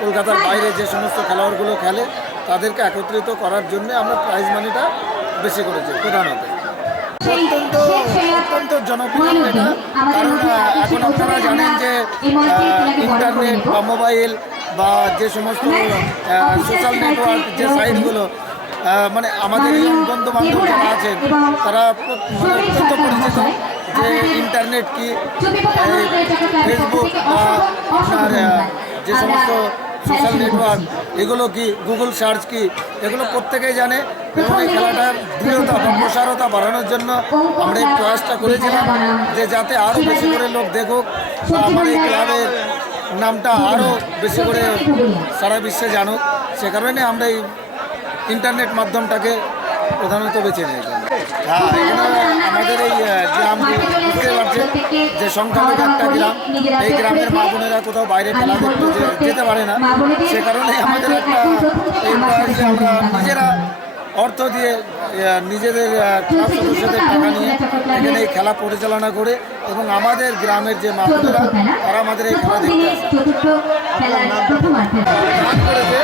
কলকাতার বাইরে যে সমস্ত খেলোয়াড়গুলো খেলে তাদেরকে একত্রিত করার জন্য আমরা প্রাইজ মানিটা বেশি করেছি প্রধানত। অত্যন্ত জনপ্রিয় এটা, কারণ এখন আপনারা জানেন যে ইন্টারনেট বা মোবাইল বা যে সমস্ত সোশ্যাল নেটওয়ার্ক যে সাইটগুলো মানে আমাদের এই বন্ধু বান্ধব যারা আছেন তারা মানে অত্যন্ত পরিচিত যে ইন্টারনেট কি, ফেসবুক বা আপনার যে সমস্ত সোশ্যাল নেটওয়ার্ক এগুলো কি, গুগল সার্চ কি, এগুলো প্রত্যেকেই জানে। এবং এই খেলাটার দৃঢ়তা বা প্রসারতা বাড়ানোর জন্য আমরা এই প্রয়াসটা করেছিলাম যে যাতে আরও বেশি করে লোক দেখুক বা আমার এই ক্লাবের নামটা আরও বেশি করে সারা বিশ্বে জানুক। সে কারণে আমরা এই ইন্টারনেট মাধ্যমটাকে প্রধানত বেছে নিয়েছিলাম। হ্যাঁ, এখানে আমাদের এই গ্রাম বুঝতে পারছেন যে সংখ্যালঘু একটা গ্রাম, এই গ্রামের মা বোনেরা কোথাও বাইরে খেলা দেখতে যেতে পারে না। সে কারণে আমাদের একটা এই প্রয়াসে আমরা নিজেরা অর্থ দিয়ে নিজেদের ক্লাব সদস্যদের টাকা নিয়ে এখানে এই খেলা পরিচালনা করে এবং আমাদের গ্রামের যে মা বোনেরা তারা আমাদের এই খেলা দেখতে আসে। করেছে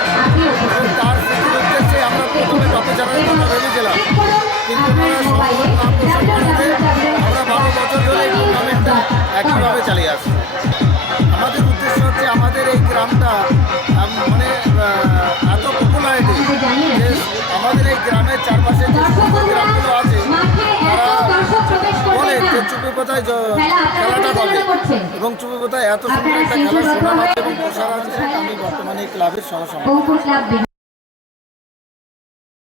এবং তার স্মৃতির উদ্দেশ্যে আমরা প্রথমে রথযাত্রার কথা ভেবেছিলাম, কিন্তু আমরা 12 বছর ধরে এই টুর্নামেন্টটা একইভাবে চালিয়ে আসছি। আমাদের উদ্দেশ্য হচ্ছে আমাদের এই গ্রামটা মানে এত পপুলারিটি যে আমাদের এই গ্রামের চারপাশে যে সমস্ত গ্রামগুলো আছে তারা বলে যে চুপি কোথায় খেলাটা হবে এবং চুপি কোথায় এত সুন্দর একটা খেলা শোনানো এবং প্রসার আছে। আমি বর্তমানে এই ক্লাবের সহ